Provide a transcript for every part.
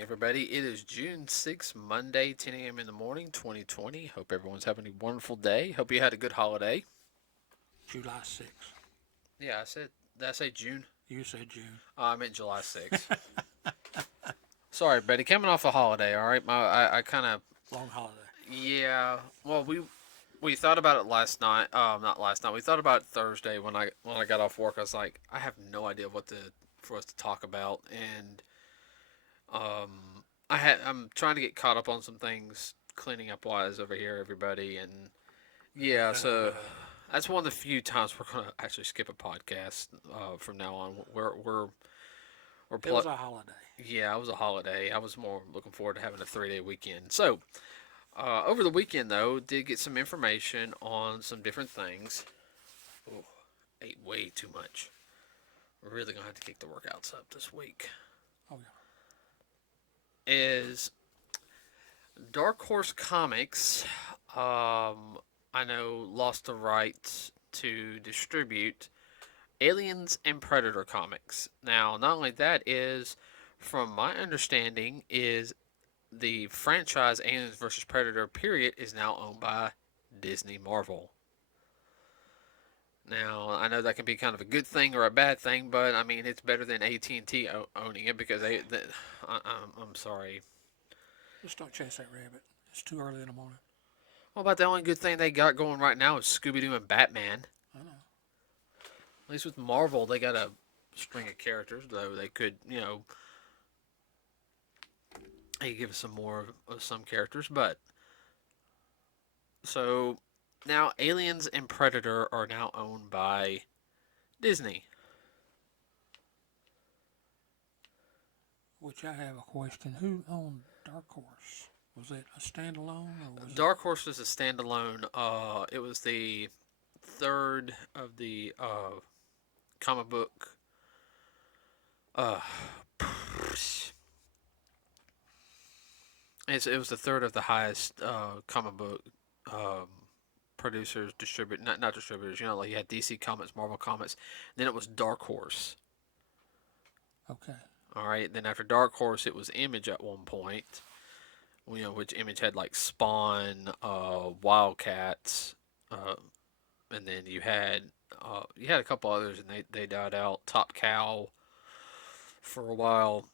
morning, everybody. It is June 6th, Monday, 10 a.m. in the morning, 2020. Hope everyone's having a wonderful day. Hope you had a good holiday. July 6th. Yeah, did I say June? You said June. I meant July 6th. Sorry, Betty. Coming off a holiday, all right? I kind of, Long holiday. yeah. Well, we thought about it last night. Not last night. We thought about it Thursday when I got off work. I was like, I have no idea for us to talk about, and I'm trying to get caught up on some things, cleaning up wise over here, everybody, and yeah, so that's one of the few times we're gonna actually skip a podcast from now on. It was a holiday. Yeah, it was a holiday. I was more looking forward to having a 3 day weekend. So over the weekend though, did get some information on some different things. Oh, ate way too much. We're really gonna have to kick the workouts up this week. Oh, yeah. Is Dark Horse Comics, I know, lost the rights to distribute Aliens and Predator comics. Now, not only that is, from my understanding, is the franchise Aliens vs. Predator period is now owned by Disney Marvel. Now, I know that can be kind of a good thing or a bad thing, but I mean it's better than AT&T owning it because I'm sorry. Just don't chase that rabbit. It's too early in the morning. What about the only good thing they got going right now is Scooby Doo and Batman? I know. At least with Marvel, they got a string of characters, though they could, they give us some more of some characters. But so now Aliens and Predator are now owned by Disney. Which I have a question. Who owned Dark Horse? Was it a standalone or was Dark Horse was a standalone. It was the third of the comic book. Uh, it was the third of the highest comic book producers, not distributors. Like you had DC Comics, Marvel Comics. Then it was Dark Horse. Okay. All right. Then after Dark Horse, it was Image at one point. Which Image had like Spawn, Wildcats, and then you had a couple others, and they died out. Top Cow for a while.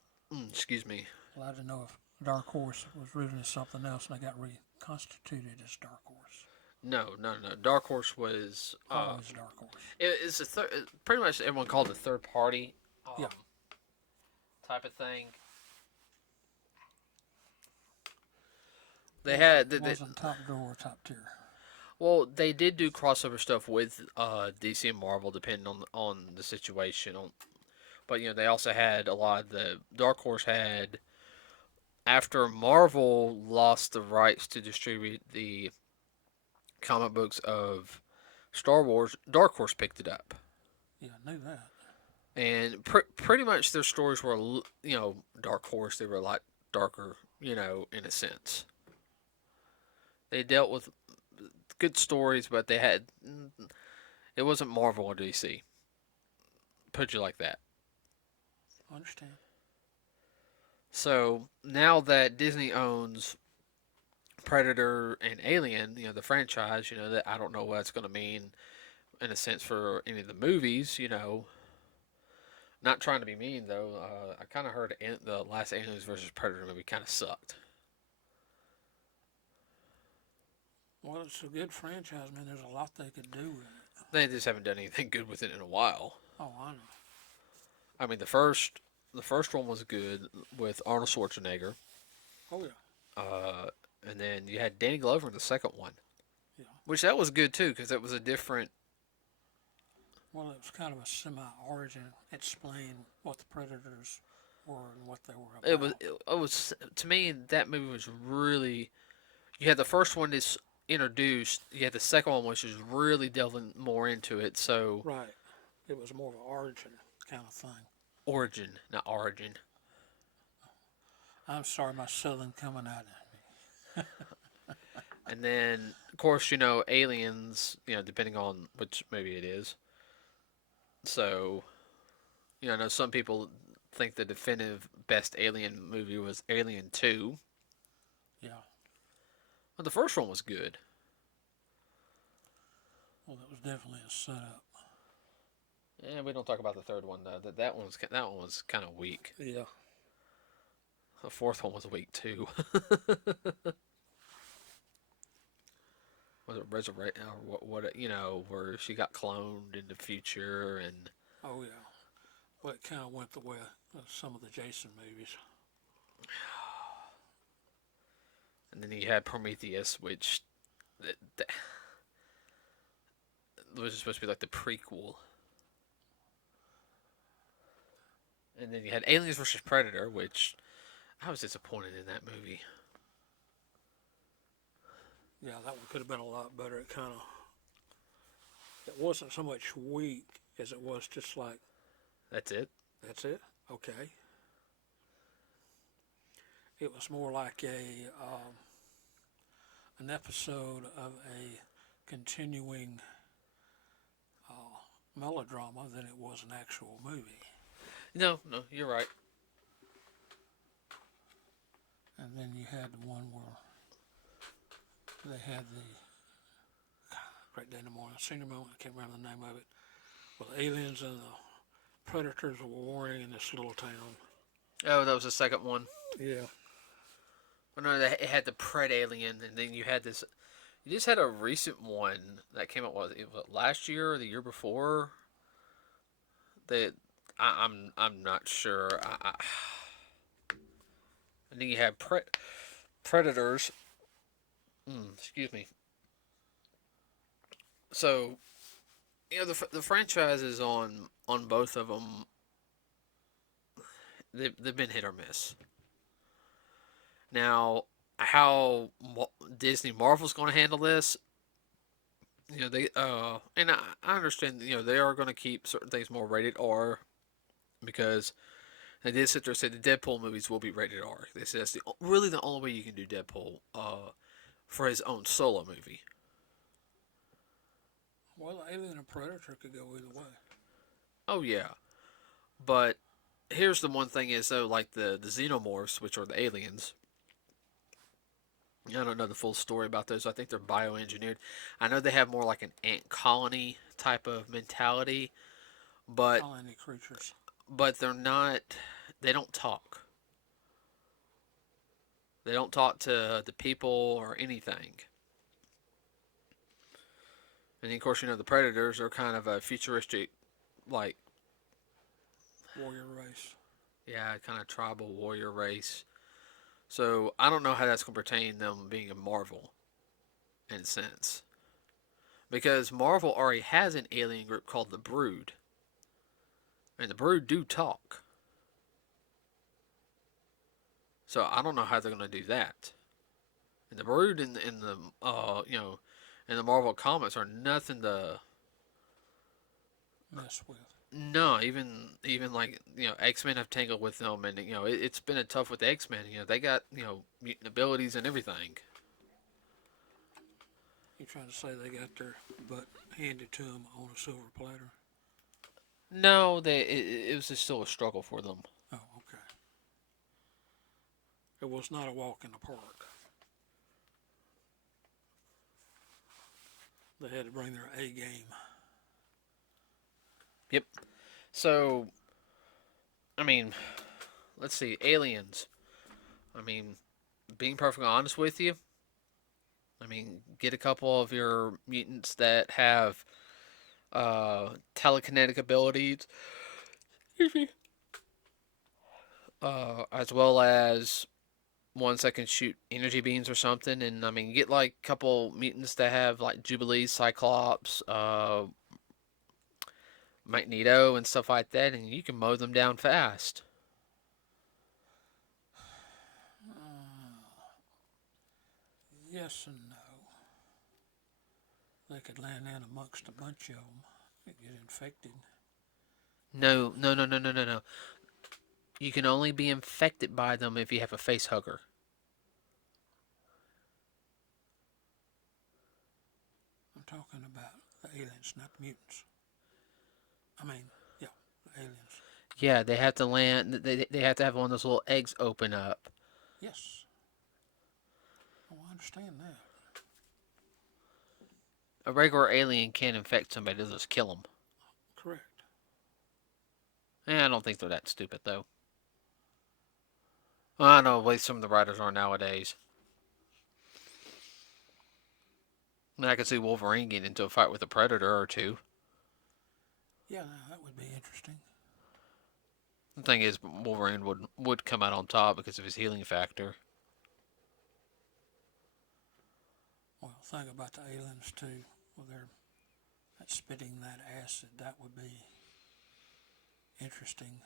Excuse me. Well, I didn't know if Dark Horse was rooted in something else and they got reconstituted as Dark Horse. No, no, no. Dark Horse was Always Dark Horse. it's pretty much everyone called it third party. Yeah. Type of thing. It wasn't top drawer, top tier. Well, they did do crossover stuff with DC and Marvel, depending on the situation. But they also had a lot of the Dark Horse had, after Marvel lost the rights to distribute the comic books of Star Wars, Dark Horse picked it up. Yeah, I knew that. And pretty much their stories were, Dark Horse. They were a lot darker, in a sense. They dealt with good stories, but it wasn't Marvel or DC. Put you like that. I understand. So now that Disney owns Predator and Alien, the franchise, that I don't know what it's going to mean in a sense for any of the movies, Not trying to be mean though, I kind of heard the last Aliens versus Predator movie kind of sucked. Well, it's a good franchise, man. There's a lot they could do with it. They just haven't done anything good with it in a while. Oh, I know. I mean, the first one was good with Arnold Schwarzenegger. Oh, yeah. And then you had Danny Glover in the second one. Yeah. Which that was good too, because it was a different. Well, it was kind of a semi-origin. It explained what the Predators were and what they were about. It was to me, that movie was really. You had the first one that's introduced. You had the second one, which is really delving more into it. So right, it was more of an origin kind of thing. Origin, not origin. I'm sorry, my southern coming out at me. And then, of course, Aliens. Depending on which movie it is. So, I know some people think the definitive best Alien movie was Alien 2. Yeah. But the first one was good. Well, that was definitely a setup. Yeah, we don't talk about the third one though. That one was kind of weak. Yeah. The fourth one was weak too. Was it Resurrect or what? Where she got cloned in the future and Oh yeah. Well, it kind of went the way of some of the Jason movies. then you had Prometheus, which that was supposed to be like the prequel. And then you had Aliens versus Predator, which I was disappointed in that movie. Yeah, that one could have been a lot better. It wasn't so much weak as it was just like, That's it. that's it? Okay. It was more like an episode of a continuing melodrama than it was an actual movie. No, you're right. And then you had the one where they had the Great Day in the Morning, Senior Moment, I can't remember the name of it. Well, the aliens and the predators were warring in this little town. Oh, that was the second one. Yeah. Well, no, it had the Pred Alien, and then you had this. You just had a recent one that came out. Was last year or the year before? That I'm not sure. And then you had Predators. Excuse me. So the franchises on both of them. They've been hit or miss. Now, how Disney Marvel's going to handle this, they and I understand, they are going to keep certain things more rated R because they did sit there and say the Deadpool movies will be rated R. They said that's really the only way you can do Deadpool for his own solo movie. Well, Alien and Predator could go either way. Oh yeah, but here's the one thing is though, like the xenomorphs, which are the aliens. I don't know the full story about those. I think they're bioengineered. I know they have more like an ant colony type of mentality, but Colony creatures. they're not. They don't talk. They don't talk to the people or anything. And of course, the predators are kind of a futuristic, like Warrior race. yeah, kind of tribal warrior race. So I don't know how that's going to pertain them being a Marvel, in a sense, because Marvel already has an alien group called the Brood, and the Brood do talk. So I don't know how they're going to do that. And the Brood in the in the Marvel comics are nothing to mess with. no, even like X-Men have tangled with them, and it's been a tough with the X-Men. They got mutant abilities and everything. You trying to say they got their butt handed to them on a silver platter? No, it was just still a struggle for them. Oh, okay. It was not a walk in the park. They had to bring their A game. Yep. So, I mean, let's see, aliens. I mean, being perfectly honest with you, I mean, get a couple of your mutants that have telekinetic abilities, excuse me, as well as ones that can shoot energy beams or something. And I mean, get like a couple mutants that have like Jubilee, Cyclops, Magneto, and stuff like that, and you can mow them down fast. Yes and no. They could land in amongst a bunch of them and get infected. No, no, no, no, no, no, no. You can only be infected by them if you have a face hugger. I'm talking about the aliens, not the mutants. I mean, yeah, the aliens. Yeah, they have to land. They have to have one of those little eggs open up. Yes. Oh, I understand that. A regular alien can't infect somebody; they'll just kill them. Correct. I don't think they're that stupid though. Well, I know the way some of the writers are nowadays. I could see Wolverine getting into a fight with a predator or two. Yeah, no, that would be interesting. The thing is, Wolverine would come out on top because of his healing factor. Well, think about the aliens too. Well, they're spitting that acid. That would be interesting.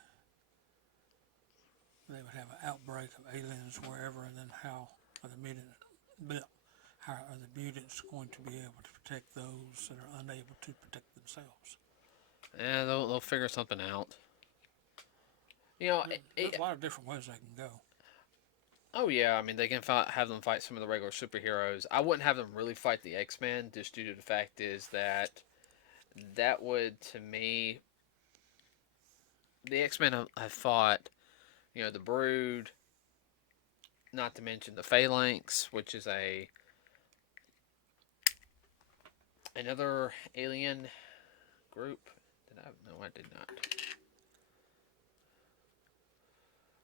They would have an outbreak of aliens wherever, and then how are the mutants? How are the mutants going to be able to protect those that are unable to protect themselves? Yeah, they'll figure something out. You know, There's a lot of different ways they can go. oh yeah, I mean they can have them fight some of the regular superheroes. I wouldn't have them really fight the X Men, just due to the fact is that that would, to me, the X Men have fought, the Brood, not to mention the Phalanx, which is another alien group. Did I? No, I did not.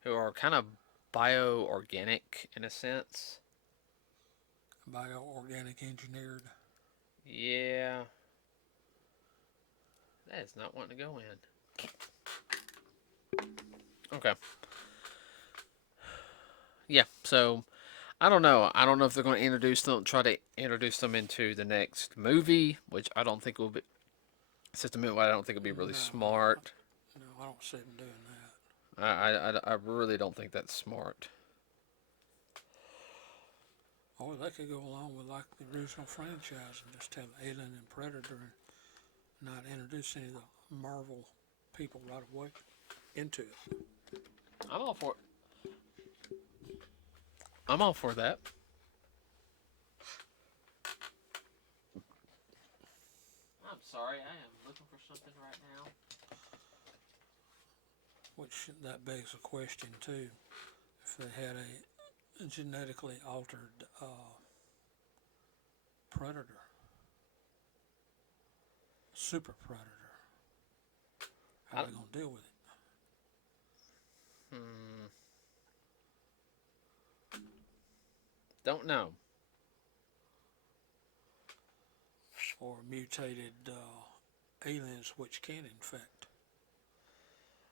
Who are kind of bio-organic in a sense. Bioorganic engineered. Yeah, that is not wanting to go in. Okay. Yeah, so I don't know. I don't know if they're going to try to introduce them into the next movie, which I don't think will be. System I don't think it'll be really smart. No, I don't see them doing that. I really don't think that's smart. Or they could go along with like the original franchise and just have Alien and Predator and not introduce any of the Marvel people right away into it. I'm all for it. I'm all for that. I'm sorry, I am looking for something right now. Which that begs a question too. If they had a genetically altered predator, super predator, how are they going to deal with it? Don't know. Or mutated aliens which can infect.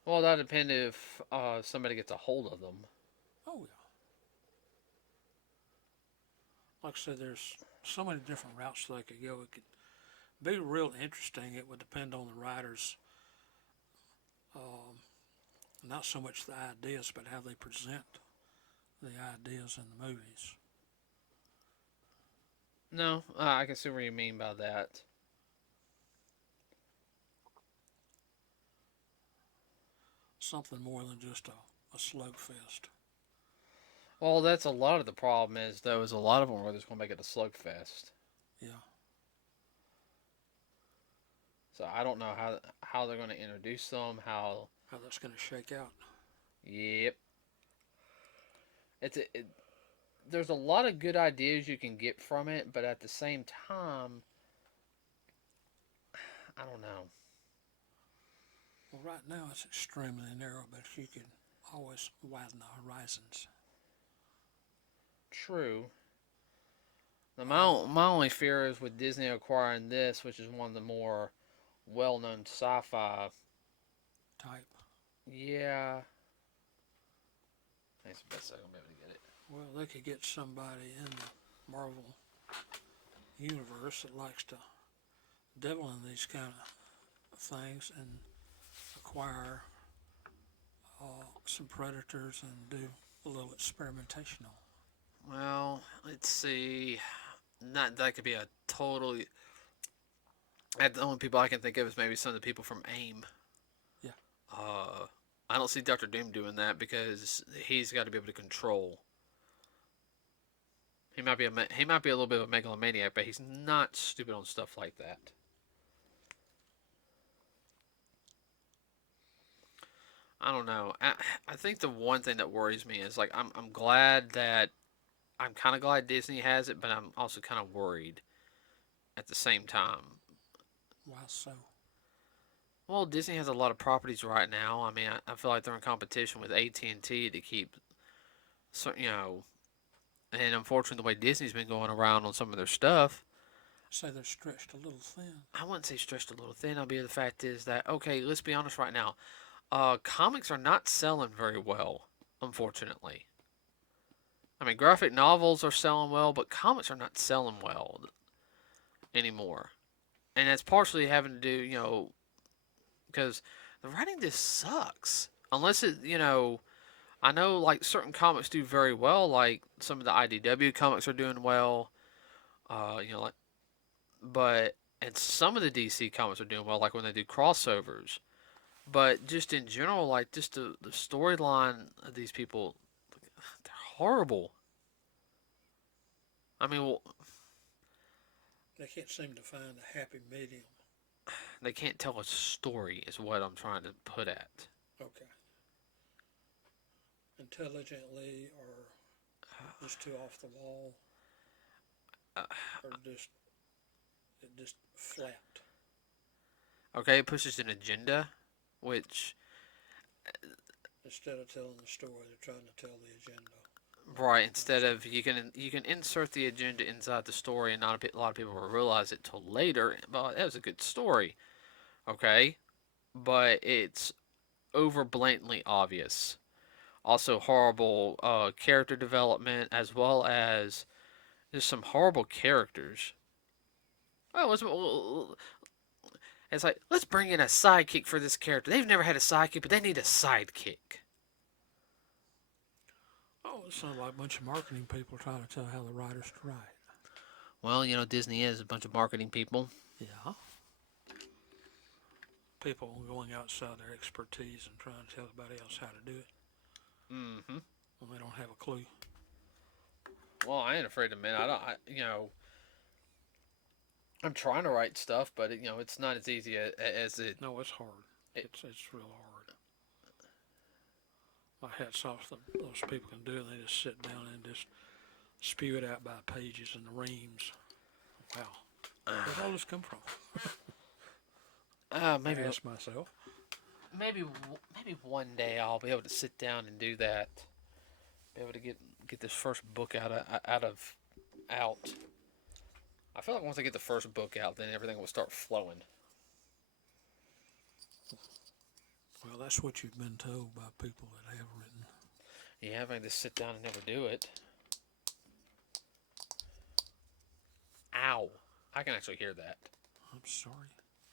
Well, that depends if somebody gets a hold of them. Oh yeah. Like I said, there's so many different routes they could go. It could be real interesting. It would depend on the writers, not so much the ideas, but how they present the ideas in the movies. No, I can see what you mean by that. Something more than just a slugfest. Well, that's a lot of the problem is, though, is a lot of them are just going to make it a slugfest. Yeah. So I don't know how they're going to introduce them, how that's going to shake out. Yep. There's a lot of good ideas you can get from it, but at the same time, I don't know. Well, right now it's extremely narrow, but you could always widen the horizons. True. Now, my only fear is with Disney acquiring this, which is one of the more well-known sci-fi type. Yeah. That's the best I'm going to be able to get it. Well, they could get somebody in the Marvel universe that likes to dabble in these kind of things and acquire some predators and do a little experimentation on. Well, let's see. Not that could be a totally. The only people I can think of is maybe some of the people from AIM. Yeah. I don't see Doctor Doom doing that because he's got to be able to control. He might be a little bit of a megalomaniac, but he's not stupid on stuff like that. I don't know. I think the one thing that worries me is like I'm glad that I'm kind of glad Disney has it, but I'm also kind of worried at the same time. Why so? Well, Disney has a lot of properties right now. I mean, I feel like they're in competition with AT&T to keep, so and unfortunately, the way Disney's been going around on some of their stuff, Say they're stretched a little thin. I wouldn't say stretched a little thin. I'll be the fact is that okay, let's be honest right now. Comics are not selling very well, unfortunately. I mean, graphic novels are selling well, but comics are not selling well anymore, and that's partially having to do, because the writing just sucks. Unless I know like certain comics do very well, like some of the IDW comics are doing well. Like, but and some of the DC comics are doing well, like when they do crossovers. But just in general, like just the storyline of these people, they're horrible. I mean, well, They can't seem to find a happy medium. they can't tell a story, is what I'm trying to put at. Okay. Intelligently or just too off the wall Uh, or just flat. okay, it pushes an agenda, which Instead of telling the story, they're trying to tell the agenda. right, instead of you can insert the agenda inside the story, and not a lot of people will realize it till later. But that was a good story, okay, but it's over blatantly obvious. Also, horrible character development, as well as just some horrible characters. Oh, it's like let's bring in a sidekick for this character. They've never had a sidekick, but they need a sidekick. Oh, it sounds like a bunch of marketing people trying to tell how the writers to write. Well, Disney is a bunch of marketing people. Yeah. People going outside their expertise and trying to tell everybody else how to do it Mm-hmm. when they don't have a clue. Well, I ain't afraid to admit I'm trying to write stuff, but it's not as easy as it. No, it's hard. it It's real hard. My hat's off to those people can do it. They just sit down and just spew it out by pages and reams. Wow. Where'd all this come from? maybe I ask myself. maybe one day I'll be able to sit down and do that. Be able to get this first book out. I feel like once I get the first book out, then everything will start flowing. Well, that's what you've been told by people that have written. Yeah, if I can just sit down and never do it. Ow! I can actually hear that. I'm sorry.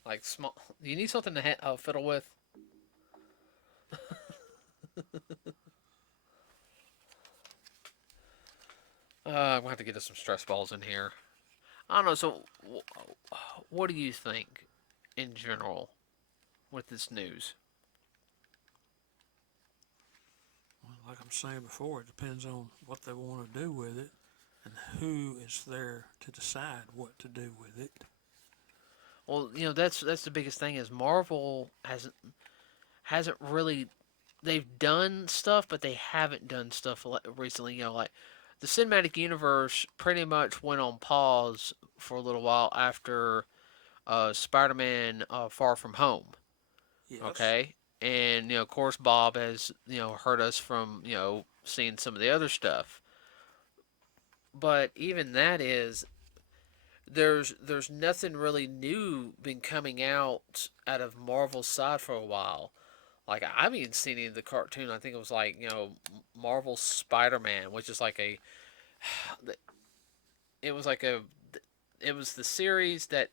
Like small. You need something to fiddle with. I'm gonna have to get us some stress balls in here. I don't know. So, what do you think in general with this news? Well, like I'm saying before, it depends on what they want to do with it and who is there to decide what to do with it. Well, that's the biggest thing is Marvel hasn't really they've done stuff, but they haven't done stuff recently. Like the cinematic universe pretty much went on pause for a little while after Spider-Man Far From Home. Yes. Okay, and of course Bob has hurt us from seeing some of the other stuff. But even that is there's nothing really new been coming out of Marvel's side for a while. Like I haven't even seen any of the cartoon. I think it was like Marvel Spider-Man, which is like it was like a it was the series that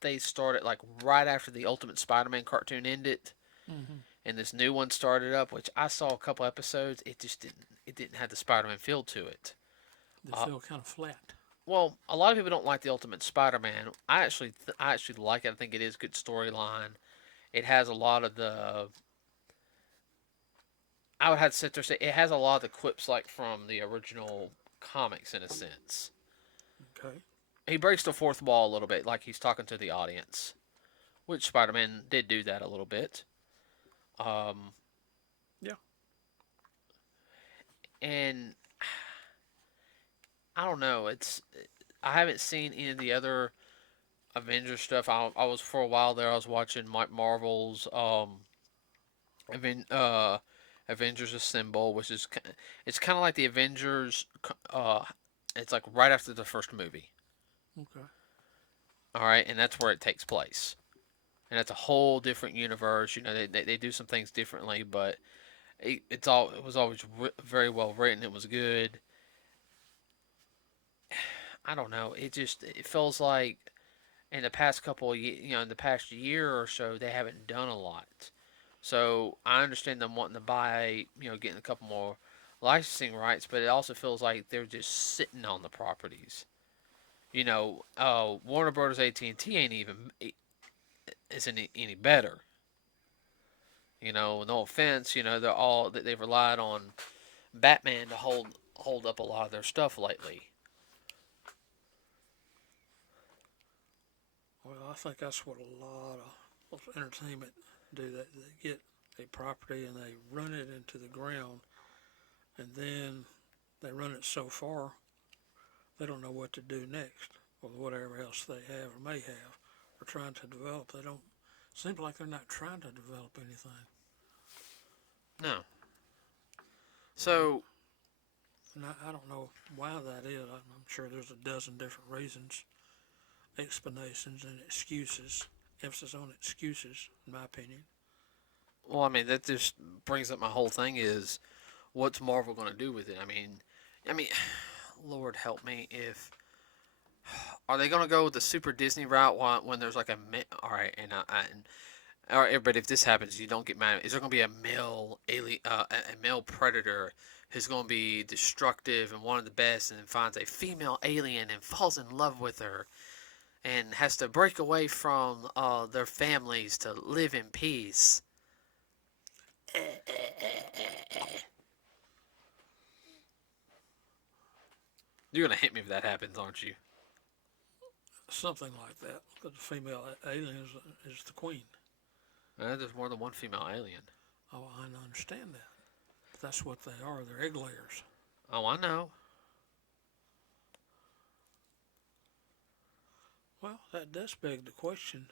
they started like right after the Ultimate Spider-Man cartoon ended, Mm-hmm. and this new one started up, which I saw a couple episodes. It didn't have the Spider-Man feel to it. They feel kind of flat. Well, a lot of people don't like the Ultimate Spider-Man. I actually like it. I think it is a good storyline. It has a lot of the. I would have to sit there and say it has a lot of the quips like from the original comics in a sense. Okay. He breaks the fourth wall a little bit, like he's talking to the audience, which Spider-Man did do that a little bit. Um, Yeah. And I don't know. I haven't seen any of the other Avengers stuff. I was for a while there. I was watching Marvel's Aven, uh, Avengers Assemble, which is it's kind of like the Avengers. It's like right after the first movie. Okay. All right, and that's where it takes place. And that's a whole different universe. You know, they do some things differently, but it was always very well written. It was good. I don't know. It feels like in the past in the past year or so, they haven't done a lot. So I understand them wanting to buy, getting a couple more licensing rights, but it also feels like they're just sitting on the properties. Warner Brothers AT&T ain't even isn't any better. No offense, they've relied on Batman to hold up a lot of their stuff lately. Well, I think that's what a lot of entertainment do. That they get a property and they run it into the ground, and then they run it so far they don't know what to do next or whatever else they have or may have or trying to develop. They don't. Seems like they're not trying to develop anything. No. Uh, So and I don't know why that is. I'm sure there's a dozen different reasons, explanations, and excuses. Emphasis on excuses, in my opinion. Well, I mean, that just brings up my whole thing is what's Marvel going to do with it? I mean, Lord help me if are they going to go with the super Disney route when there's like all right, and all right, everybody, if this happens, you don't get mad. Is there going to be a male alien, a male predator who's going to be destructive and one of the best, and then finds a female alien and falls in love with her and has to break away from their families to live in peace? You're gonna hit me if that happens, aren't you? Something like that. Because the female alien is the queen. There's more than one female alien. Oh, I understand that. But that's what they are. They're egg layers. Oh, I know. Well, that does beg the question.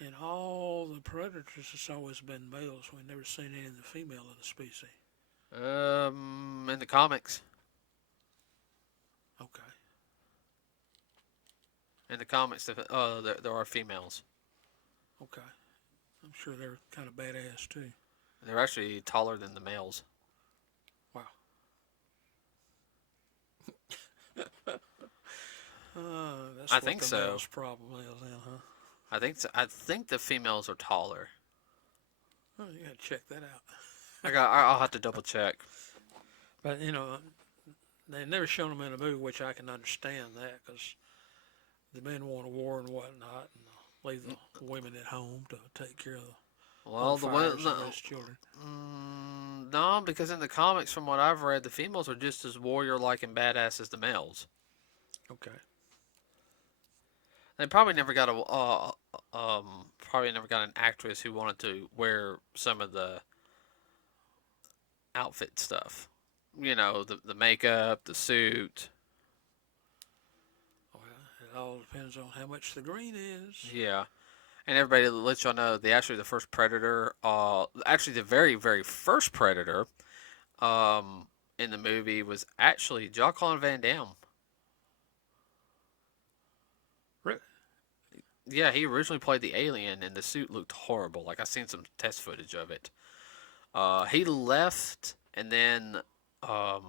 In all the predators, it's always been males. We've never seen any of the female of the species. In the comics, Okay. there are females. Okay. I'm sure they're kind of badass too. They're actually taller than the males. Wow. That's I what think the so. male's problem is then, huh? I think the females are taller. Oh, you gotta check that out. I'll have to double check. But they never shown them in a movie, which I can understand that because the men want a war and whatnot, and leave the women at home to take care of the Well, on the one fires and raise children. no, because in the comics, from what I've read, the females are just as warrior-like and badass as the males. Okay. They probably never got an actress who wanted to wear some of the outfit stuff. The makeup, the suit. Well, it all depends on how much the green is. Yeah. And everybody let y'all know the first Predator, actually the very very first Predator, in the movie was actually Jean-Claude Van Damme. Really? Yeah, he originally played the alien, and the suit looked horrible. Like I seen some test footage of it. He left, and then um,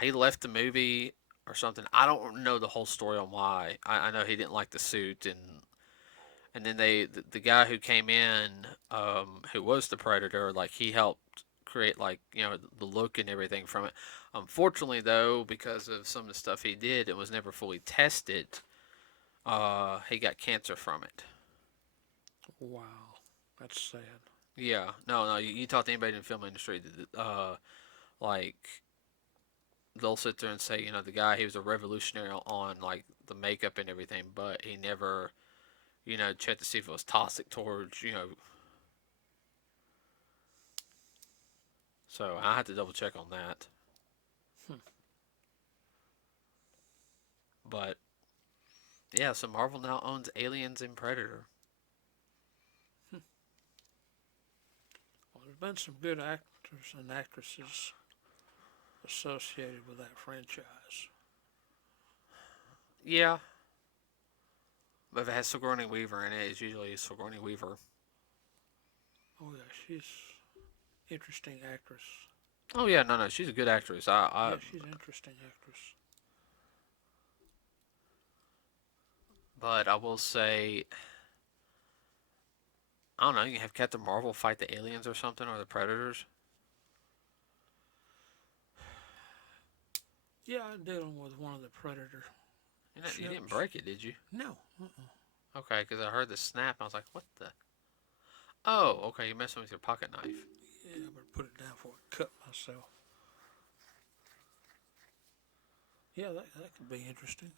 he left the movie or something. I don't know the whole story on why. I know he didn't like the suit, and then the guy who came in, who was the Predator, like he helped create like the look and everything from it. Unfortunately, though, because of some of the stuff he did, it was never fully tested. He got cancer from it. Wow. That's sad. Yeah, no. You talk to anybody in the film industry, like they'll sit there and say, the guy he was a revolutionary on like the makeup and everything, but he never, checked to see if it was toxic towards, So I had to double check on that. Hmm. But yeah, so Marvel now owns Aliens and Predator. Hmm. Well, there's been some good actors and actresses associated with that franchise. Yeah, but if it has Sigourney Weaver in it, it's usually Sigourney Weaver. Oh yeah, she's interesting actress. Oh yeah, no, she's a good actress. Yeah, she's an interesting actress. But I will say, I don't know. You can have Captain Marvel fight the aliens or something, or the Predators. Yeah, I did them with one of the Predator You didn't ships. break it, did you? No. Okay, because I heard the snap. I was like, what the? Oh, okay. You're messing with your pocket knife. Yeah, I better put it down before I cut myself. Yeah, that could be interesting.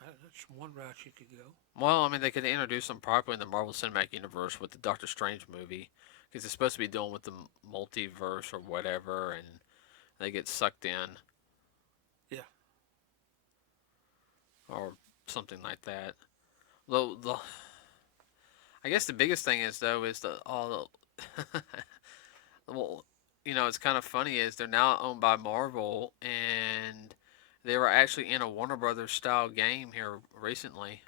That's one route you could go. Well, I mean, they could introduce them properly in the Marvel Cinematic Universe with the Doctor Strange movie, because it's supposed to be dealing with the multiverse or whatever, and they get sucked in. Yeah. Or something like that. Though, I guess the biggest thing is though is the all. Well, it's kind of funny is they're now owned by Marvel, and they were actually in a Warner Brothers style game here recently.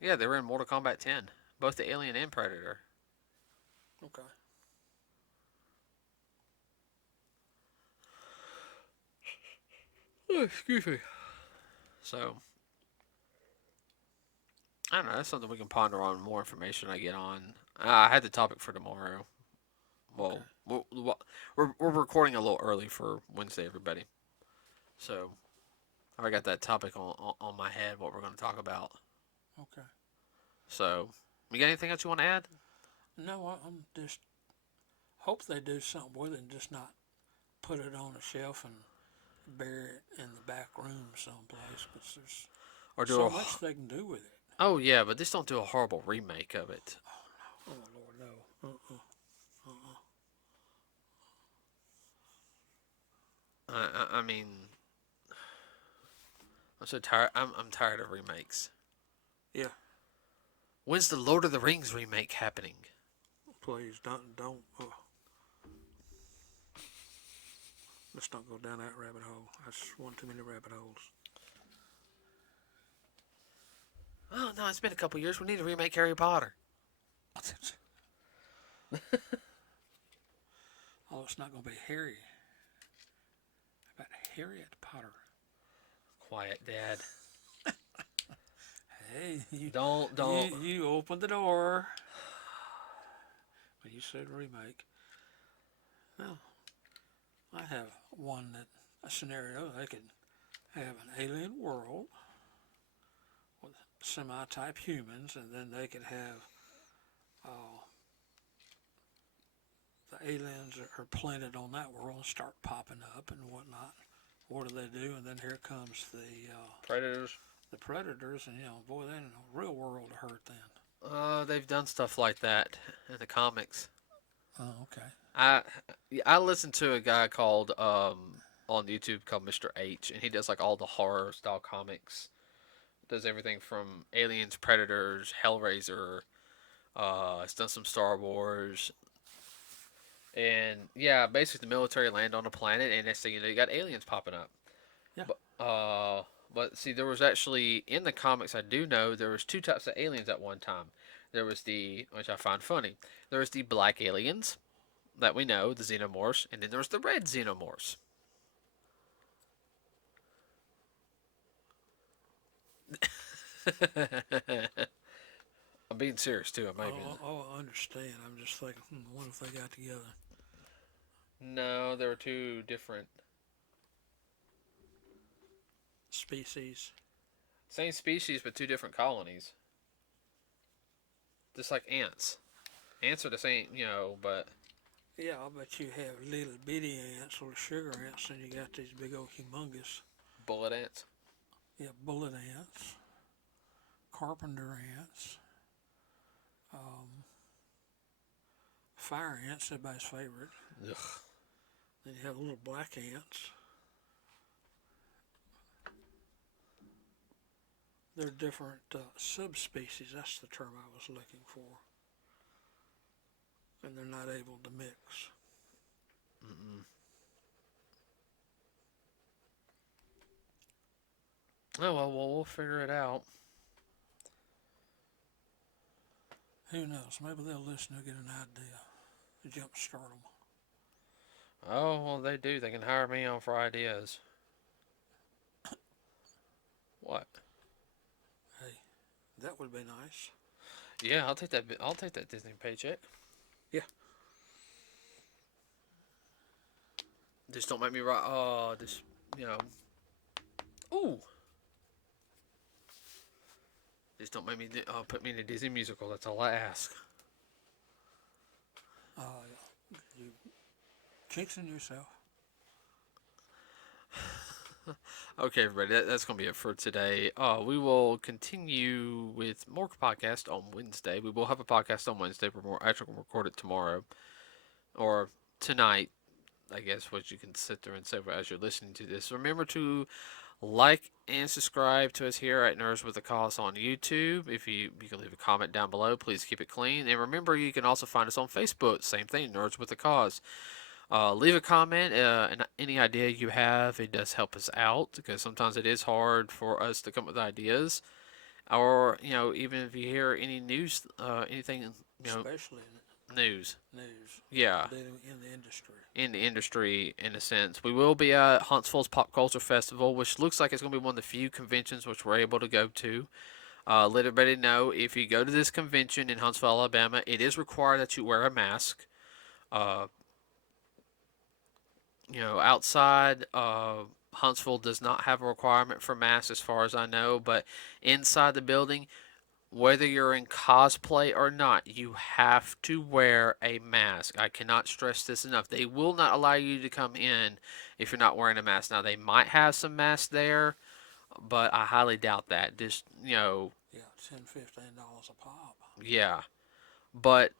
Yeah, they were in Mortal Kombat 10, both the Alien and Predator. Okay. Oh, excuse me. So I don't know. That's something we can ponder on. More information I get on. I had the topic for tomorrow. Okay. Well, we're recording a little early for Wednesday, everybody. So I already got that topic on my head. What we're going to talk about. Okay. So, you got anything else you want to add? No, I'm just hope they do something with it and just not put it on a shelf and bury it in the back room someplace because there's Or do so a much they can do with it. Oh yeah, but just don't do a horrible remake of it. Oh no! Oh Lord, no! Uh-uh. I mean, I'm so tired. I'm tired of remakes. Yeah, When's the Lord of the Rings remake happening? please don't. Let's not go down that rabbit hole. That's one too many rabbit holes. Oh no, it's been a couple years. We need to remake Harry Potter. Oh, it's not going to be Harry. How about Harriet Potter? Quiet, Dad. Hey, Don't. you opened the door. When you said remake. Well, I have a scenario. They could have an alien world with semi-type humans, and then they could have the aliens are planted on that world and start popping up and whatnot. What do they do? And then here comes Predators. the predators, and boy, they're in a real world of hurt then. They've done stuff like that in the comics. Oh, okay. I I listened to a guy called on YouTube called Mr. H, and he does like all the horror style comics. Does everything from Aliens, Predators, Hellraiser. It's done some Star Wars, and yeah, basically the military land on a planet, and next thing you know, you got aliens popping up. Yeah. But see, there was actually in the comics I do know there was two types of aliens at one time. There was the which I find funny. There was the black aliens that we know, the xenomorphs, and then there was the red xenomorphs. I'm being serious too. I might be. I understand. I'm just thinking, what if they got together? No, there were two different Species. same species but two different colonies. Just like ants. Ants are the same, but Yeah, I bet you have little bitty ants, little sugar ants, and you got these big old humongous, bullet ants. bullet ants, carpenter ants, um, fire ants, everybody's favorite. Ugh. Then you have little black ants. They're different subspecies. That's the term I was looking for. And they're not able to mix. Mm-mm. Oh well, we'll figure it out. Who knows? Maybe they'll listen and get an idea to jumpstart them. Oh well, they do. They can hire me on for ideas. What? Hey, that would be nice. Yeah, I'll take that. I'll take that Disney paycheck. Yeah. Just don't make me write. Oh, just you know. Ooh. Just don't make me put me in a Disney musical. That's all I ask. You jinxing yourself. Okay, everybody, that's going to be it for today. We will continue with more podcast on Wednesday. We will have a podcast on Wednesday. We're actually going to record it tomorrow or tonight, I guess, what you can sit there and say as you're listening to this. Remember to like and subscribe to us here at NerdswithaCause on YouTube. If you can leave a comment down below, please keep it clean. And remember, you can also find us on Facebook. Same thing, Nerds with a Cause. Leave a comment and any idea you have. It does help us out because sometimes it is hard for us to come up with ideas. Or even if you hear any news, anything Especially news. news. Yeah. In the industry. In the industry, in a sense. We will be at Huntsville's Pop Culture Festival, which looks like it's going to be one of the few conventions which we're able to go to. Let everybody know, if you go to this convention in Huntsville, Alabama, it is required that you wear a mask. Outside, Huntsville does not have a requirement for masks as far as I know, but inside the building, whether you're in cosplay or not, you have to wear a mask. I cannot stress this enough. They will not allow you to come in if you're not wearing a mask. Now, they might have some masks there, but I highly doubt that. Just, Yeah, $10-15 a pop. yeah. But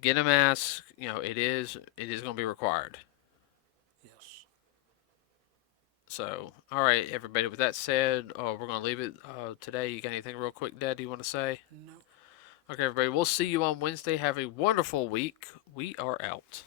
get a mask. It is going to be required. Yes. So, all right, everybody. With that said, we're going to leave it today. You got anything real quick, Dad, you want to say? No. Okay, everybody. We'll see you on Wednesday. Have a wonderful week. We are out.